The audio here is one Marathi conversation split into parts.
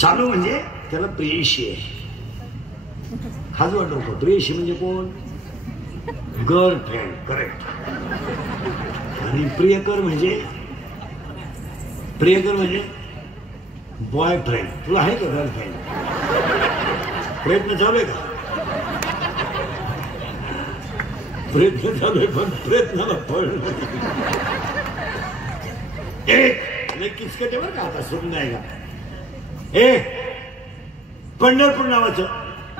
चालू म्हणजे त्याला प्रेयशी आहे. खाज वाटलं प्रेयशी म्हणजे कोण? गर्लफ्रेंड. करेक्ट. आणि प्रियकर म्हणजे बॉयफ्रेंड. तुला आहे का गर्लफ्रेंड? प्रयत्न चालू आहे का? प्रयत्न चालू आहे पण प्रयत्नाला फळ नाही. नक्कीच कटे बरं का आता सोडून नाही का. पंढरपूर नावाचं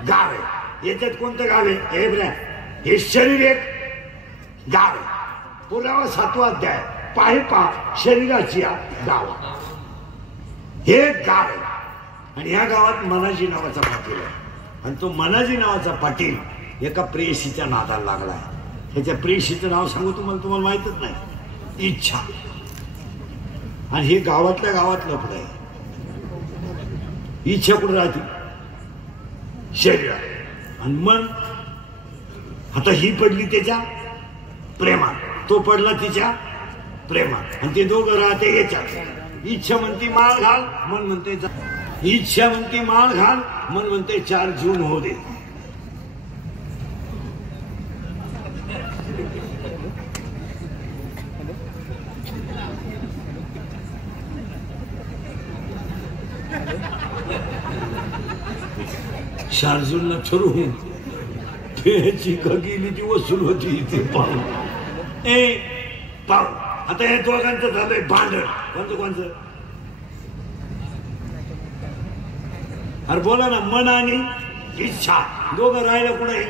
गाव आहे. याच्यात कोणतं गाव आहे? हे शरीर एक गाव आहे. पुरावा 7वा अध्याय पाही पहा शरीराची गाव. हे गाव आहे आणि या गावात मनाजी नावाचा पाटील आहे. आणि तो मनाजी नावाचा पाटील एका प्रेयसीच्या नादाला लागलाय. त्याच्या प्रेयसीचं नाव सांगू तुम्हाला माहितच नाही. इच्छा. आणि हे गावातल्या गावात लफडं आहे. इच्छा कुठं राहते? शरीरात. आणि मन आता ही पडली त्याच्या प्रेमात, तो पडला तिच्या प्रेमात आणि ते दोघं राहते याच्यात. इच्छा म्हणते माळ घाल, मन म्हणते इच्छा म्हणते माळ घाल, मन म्हणते 4 जून होऊ दे. शार्जूनला ठरवून त्याची का गेली ती वसूल होती इथे पाहून. पाहू आता या दोघांचं झालंय भांडण. कोणतं? अरे बोला ना. मन आणि इच्छा दोघं राहिलं कुठे?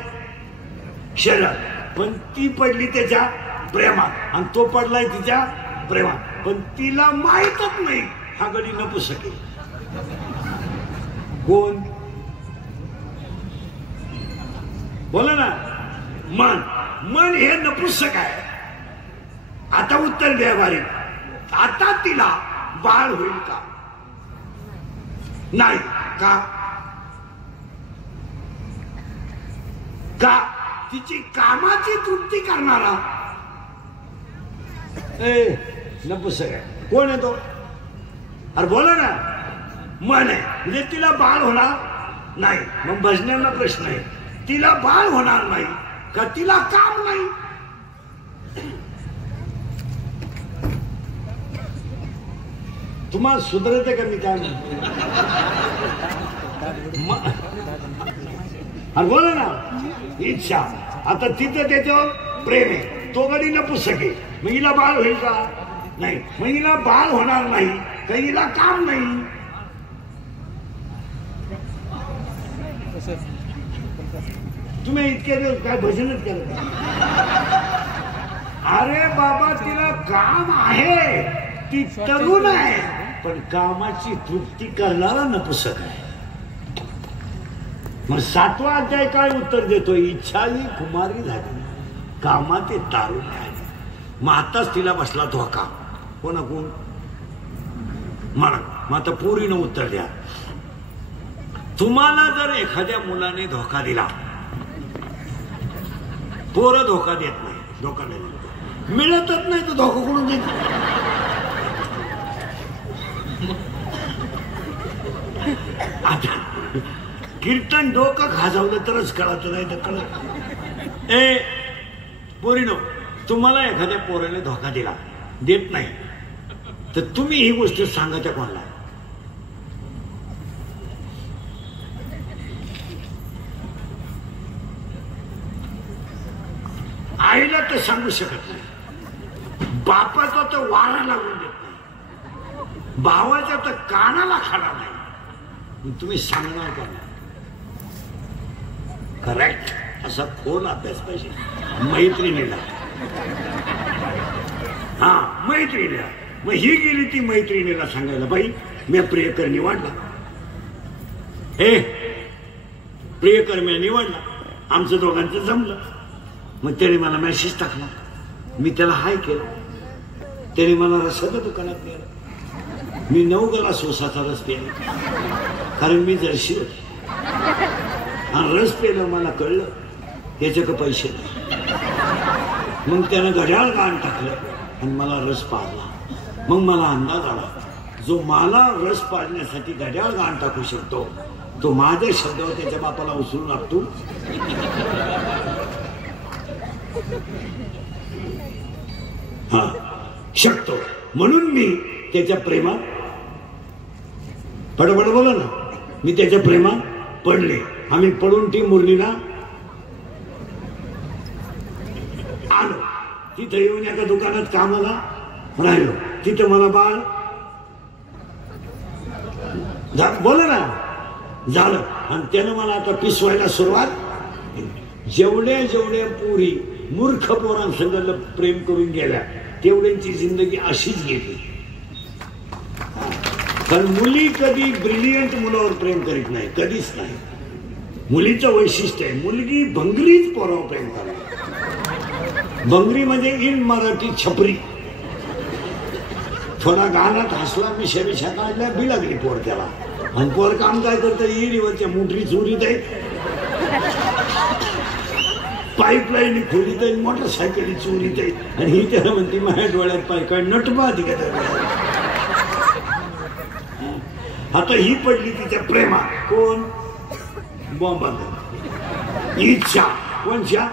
शरीरात. पण ती पडली त्याच्या प्रेमात आणि तो पडलाय तिच्या प्रेमात. पण तिला माहीतच नाही हा गडी नपुसके. कोण? बोला ना. मन हे नपुसक आहे. आता उत्तर द्या बारी. आता तिला बाळ होईल का? नाही. का तिची कामाची तृप्ती करणारा नपुसक आहे. कोण आहे तो? अरे बोला ना. मन आहे म्हणजे तिला बाळ होणार नाही. मग भजनांना प्रश्न आहे, तिला बाळ होणार नाही का तिला काम नाही? तुम्हाला सुधरते का मी काय म्हणतो? अरे बोला ना. इच्छा. आता तिथं त्याच्यावर प्रेम आहे, तो कधी नपुसक आहे. मग हिला बाळ होईल का? नाही. मग हिला बाळ होणार नाही का हिला काम नाही? तुम्ही इतके दिवस काय भजनच केलं? अरे बाबा तिला काम आहे, ती तरुण आहे पण कामाची तृप्ती करणारा नपुसक आहे. मग 7वा अध्याय काय उत्तर देतो? इच्छा ही कुमारी झाली, कामात तारुण आहे. मग आताच तिला बसला धोका. कोण? म्हणा. मग आता पोरीनं उत्तर द्या. तुम्हाला जर एखाद्या मुलाने धोका दिला, पोरं धोका देत नाही. धोका नाही मिळतच नाही तर धोका कोण देत? आता कीर्तन डोकं खाजवलं तरच कळत नाही तर कळत. पोरीनो, तुम्हाला एखाद्या पोराने धोका दिला, देत नाही, तर तुम्ही ही गोष्ट सांगायच्या कोणाला? आईला तर सांगू शकत नाही, बापाचा तर वारा लागून देत नाही, भावाचा तर कानाला खडा नाही, तुम्ही सांगणार का? करेक्ट. असा खोल अभ्यास पाहिजे मैत्रिणीला. हा, मैत्रिणीला. मग ही गेली ती मैत्रिणीला सांगायला, बाई मी प्रियकर निवडला, हे प्रियकर मी निवडला, आमचं दोघांचं जमलं. मग त्याने मला मेसेज टाकला, मी त्याला हाय केलं, त्याने मला रसाच्या दुकानात नेलं, मी 9 ग्लास ऊसाचा रस प्यायला, कारण मी जर्शी होती. आणि रस प्यायला मला कळलं याचे का पैसे नाही. मग त्यानं घड्याळ गाण टाकलं आणि मला रस पाजला. मग मला अंदाज आला जो मला रस पाजण्यासाठी घड्याळ गाण टाकू शकतो तो माझ्या शब्दावर त्याच्या बापाला उचलून लागतो. हा शकतो. म्हणून मी त्याच्या प्रेमात बडबड बोला ना, मी त्याच्या प्रेमात पडले. आम्ही पडून ती मुरलीला आलो. तिथं येऊन एका दुकानात कामाला राहिलो. तिथं मला बाळ बोला ना झालं. आणि त्यानं मला आता पिसवायला सुरुवात. जेवढ्या जेवढ्या पोरी मूर्ख पोरांसंग प्रेम करून गेल्या तेवढ्यांची जिंदगी अशीच गेली. कारण मुली कधी ब्रिलियंट मुलावर प्रेम करीत नाही, कधीच नाही. मुलीचं वैशिष्ट्य आहे मुलगी भंगरीच पोरावर प्रेम करणार. भंगरी म्हणजे इन मराठी छपरी. थोडा गाण्यात हसला मिशा मिशा काढल्या बी लागली पोर त्याला. आणि पोर काम काय करतं, इरीवरच्या मोटरी चोरीत आहे, पाईपलाईन खोलीत आहे, मोटरसायकली चोरीत आहे. आणि ही त्याला म्हणते माझ्या डोळ्यात पाय काय नटबा ती. आता ही पडली तिच्या प्रेमात. कोण? बॉम्ब इच्छा. कोणच्या?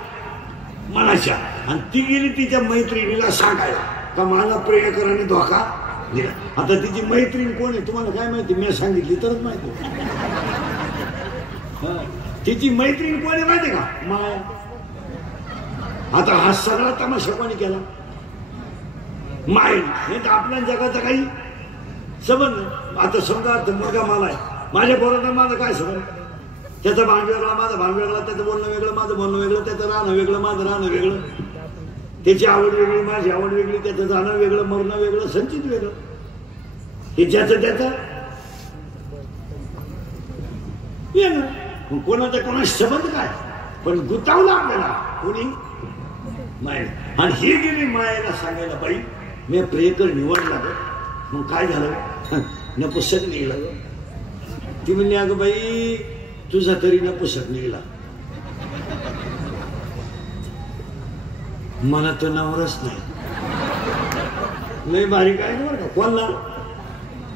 मनाच्या. आणि ती गेली तिच्या मैत्रिणीला सांगायला का मला प्रियकराने धोका दिला. आता तिची मैत्रीण कोण आहे तुम्हाला काय माहिती? मी सांगितली तरच माहिती. तिची मैत्रीण कोण आहे माहिती का? माया. आता हा सगळा तमाशा कोणी केला? माय. हे तर आपल्या जगाचा काही संबंध. आता समजा मुलगा मला आहे, माझ्या पोरांना माझं काय संबंध? त्याचा भान वेगळा, माझा भान वेगळा, त्याचं बोलणं वेगळं, माझं बोलणं वेगळं, त्याचं राहणं वेगळं, माझं राहणं वेगळं, त्याची आवड वेगळी, माझी आवड वेगळी, त्याचं जाणं वेगळं, मरणं वेगळं, संचित वेगळं. हे ज्याचं त्याचं वेगळं. कोणाचा कोणाशी संबंध काय? पण गुतावला आपल्याला कोणी? माय. आणि ही गेली मायेला सांगायला बाई मी प्रियकर निवडला ग. मग काय झालं? नपुसक निघला ग. ती म्हणली अगं बाई तुझा तरी नपुसक निघला, मला तर नवरच नाही. लय बारीक आहे बरं का. कोणला?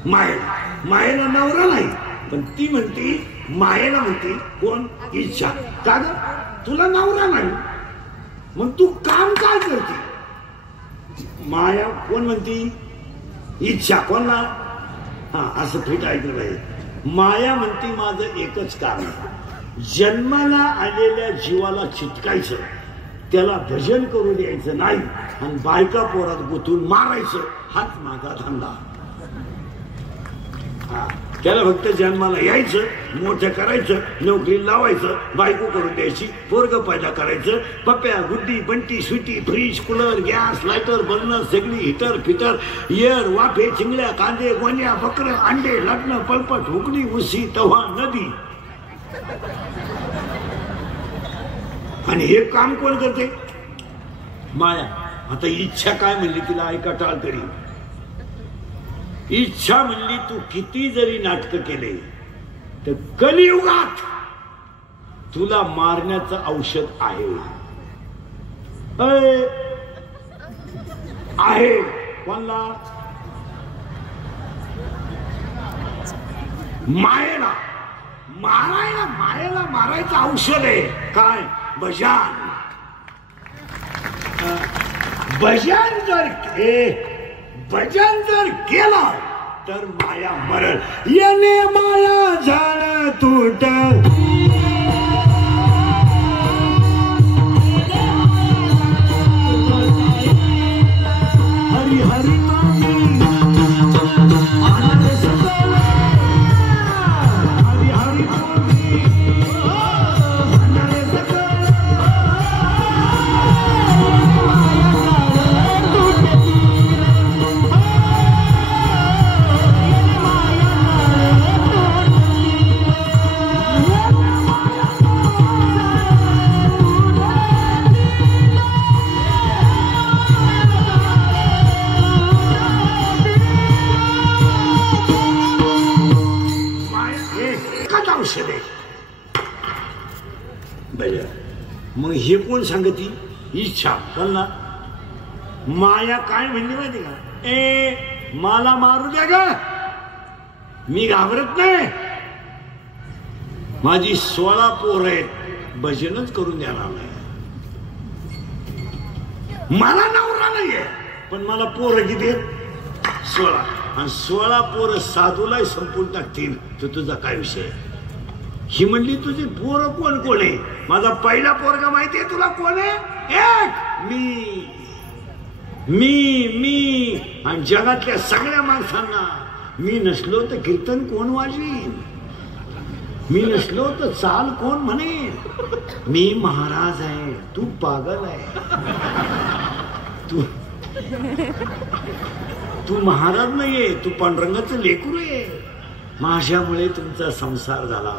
मायेला. मायेला नवरा नाही पण ती म्हणती मायेला म्हणते कोण? इच्छा. का ग तुला नवरा नाही मग तू काम काय करते? माया. कोण म्हणती? इच्छा. कोणला? हा असं फिट ऐकलं पाहिजे. माया म्हणती माझं एकच कारण, जन्माला आलेल्या जीवाला चिटकायचं, त्याला भजन करू द्यायचं नाही आणि बायका पोरात गुंतून मारायचं, हाच माझा धंदा. त्याला फक्त जन्माला यायचं, मोठं करायचं, नोकरी लावायचं, बायको करून द्यायची, पोरग पैदा करायचं, Pappya Guddi Bunty Sweety fridge cooler gas lighter burner सगळी हिटर फिटर एअर वाफे चिंगड्या कांदे गोण्या बकर अंडे लग्न पळपट हुकडी उशी तव्हा नदी. आणि हे काम कोण करते? माया. आता इच्छा काय म्हणली तिला ऐका टाळ करी. इच्छा म्हणली तू किती जरी नाटक केले तर कलियुगात तुला मारण्याचं औषध आहे. आहे. कोणला? मायेला. मारायला. मायेला मारायचं औषध आहे काय? भजन. भजन जर केला तर माया मरण. याने माया झाड तुट. हरी हरी मग हे कोण सांगती? इच्छा. कोणला? माया. काय म्हणली माहिती का? मला मारू द्या ग. मी घाबरत नाही. माझी 16 पोर आहेत, भजनच करून देणार नाही. मला नवरा नाहीये, पण मला पोरं किती आहेत? 16. आणि 16 पोरं साधूला संपून टाकतील. तर तुझा काय विषय? ही म्हणली तुझी पोरं कोण कोण आहे? माझा पहिला पोरगा माहितीये तुला कोण आहे? एक मी मी मी आणि जगातल्या सगळ्या माणसांना मी नसलो तर कीर्तन कोण वाजवीन? मी नसलो तर चाल कोण म्हणेन? मी महाराज आहे, तू पागल आहे. तू महाराज नाहीये, तू पांडुरंगाचं लेकरू आहे. माझ्यामुळे तुमचा संसार झाला.